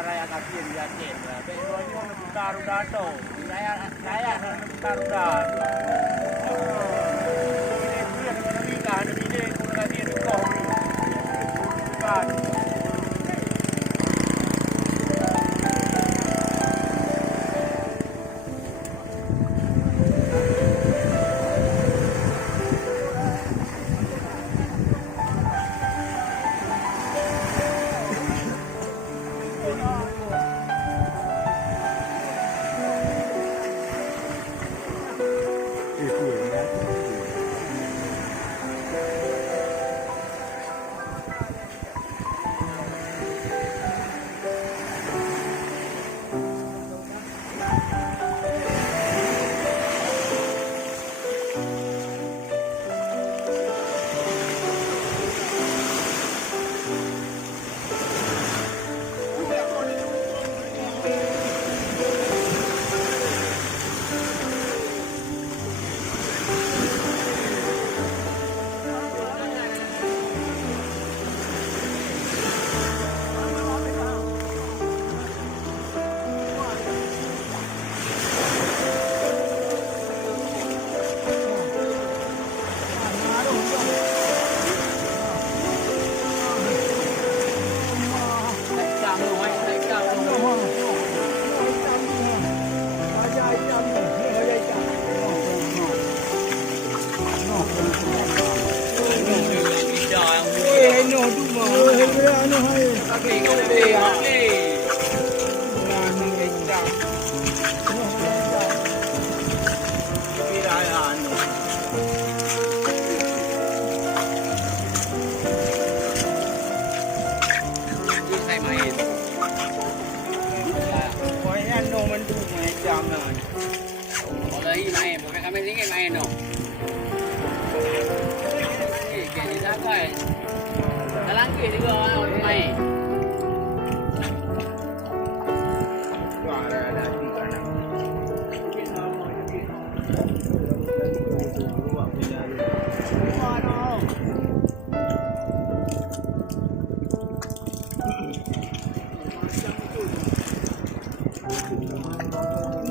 rakyat kaki di Aceh. Begonya buka ruda tu. Saya buka ruda. Ini dia dengan nikah ada dia kurang dia di kau. Bukan.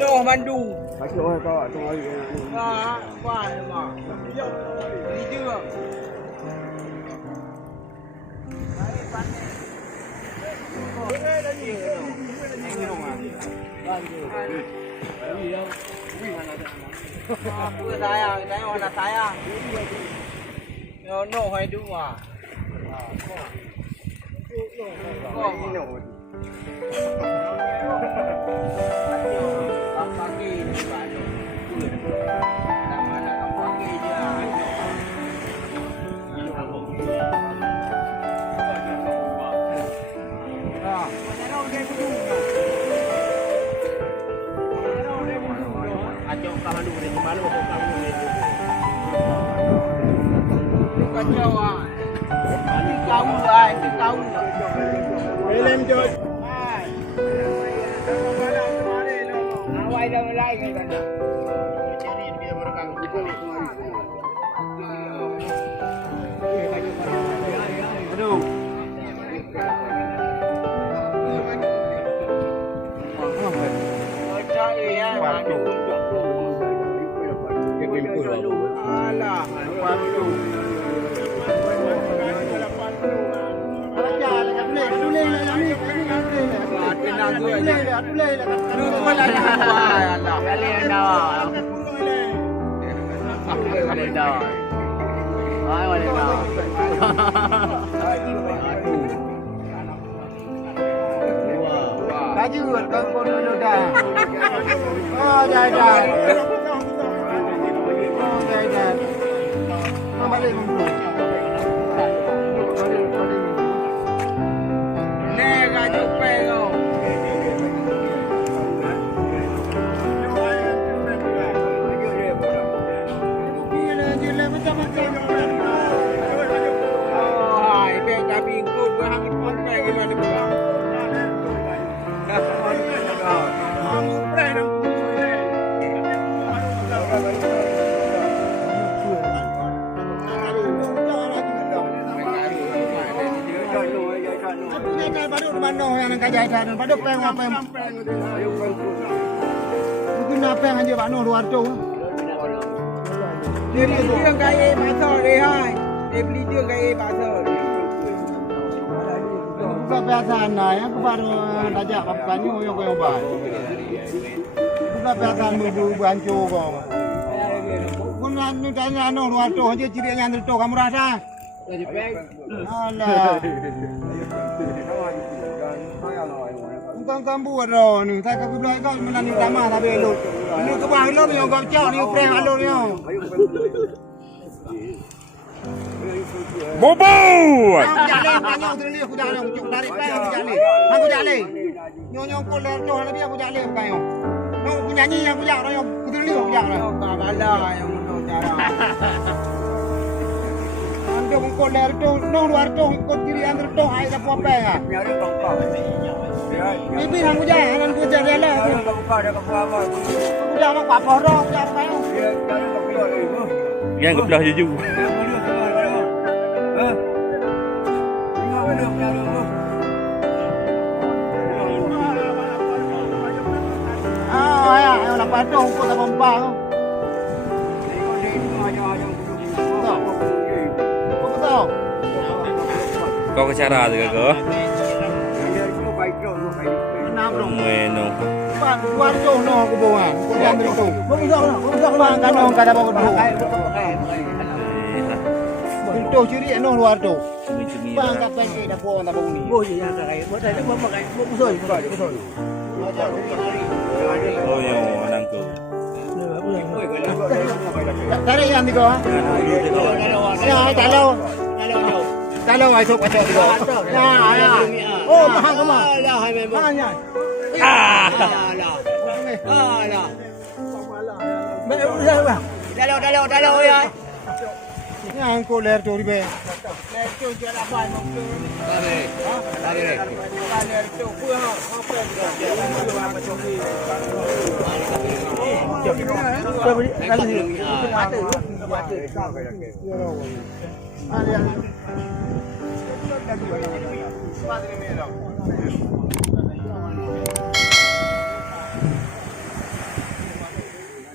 No Bandung. Masuk orang kau tu hari ni. Wah, wah memang. Ini juga. Baik pakai. Oh, lagi. Ini rumah. Bantu. Ini yang mana dah. Apa sayang, saya mana sayang. No hai dua. Oh, ini no. Pagi ni baru. Mana pagi dia. Acok kamu dulu ni malu tu kamu ni. Kacau ah. Ini kau ah, ini kau. Belum jod. Awai dah mulai kan. Cari dia berekang kita ni. Aduh. Cari ya. Alah, 80. Tenang gue aja. Lu cuma nanya apa Allah. Kalian dah. Kalian dah. Hai kalian dah. Baju kan kau dulu dah. Oh dah dah. Oh dah dah. Balik dulu. Nega jupe kau. kajai dah. Pada peng apa? Mungkin apa yang aja Pak Noh luar tu. Dia gaya bahasa lehai. Dia beli dia gaya bahasa. Bukan biasa ya, aku baru tajak kapanyo yang kau buat. Bukan biasa mudu bancu kau. Kau nak tanya Noh luar tu, aja ciri yang tu kamu rasa? Alah. Kang kambu ro ni, tak aku bilang kau menani tamah tapi elok. Ini ke bawah elok yang kau cak ni prank elok ni. Bobot. Aku jalan banyak terlihat aku jalan ujuk dari prank aku jalan. Aku jalan. Nyong ko ler tu lebih aku jalan bukan yo. Nyong aku nyanyi aku jalan yo. Aku terlihat aku jalan. Kau bala yang untuk cara. Anda ko ler tu, noh luar tu ikut diri anda tu ai dah apa ah. Nyari tongkol. Ini aku jalan, anak aku jalan lah. Dia buka dia apa? Aku jalan apa porok, jalan apa yo. Dia cari tongkol itu. Yang ke belah jeju. Ah, ya, nak padong kau tak bempang. Kau tahu? Kau ke cara tu ke? Enam dong. Bueno. Pan luar tu no aku bawa. Kau yang tu. Kau tak bang kan orang kada bawa tu. Itu ciri no luar tu. Bang tak pergi dah bawa tak bawa ni. Oh iya kai. Buat ada apa kai? Betul. Oh yo, nangku. Tarik yang tiga. Ya, kalau. Kalau masuk macam tu. Ya. Oh, mahal ke mah? Mahal ya. Alah. Dalau ya. Yang kau ler tu ribe. Ler tu dia apa nak tu? Ler tu apa dia?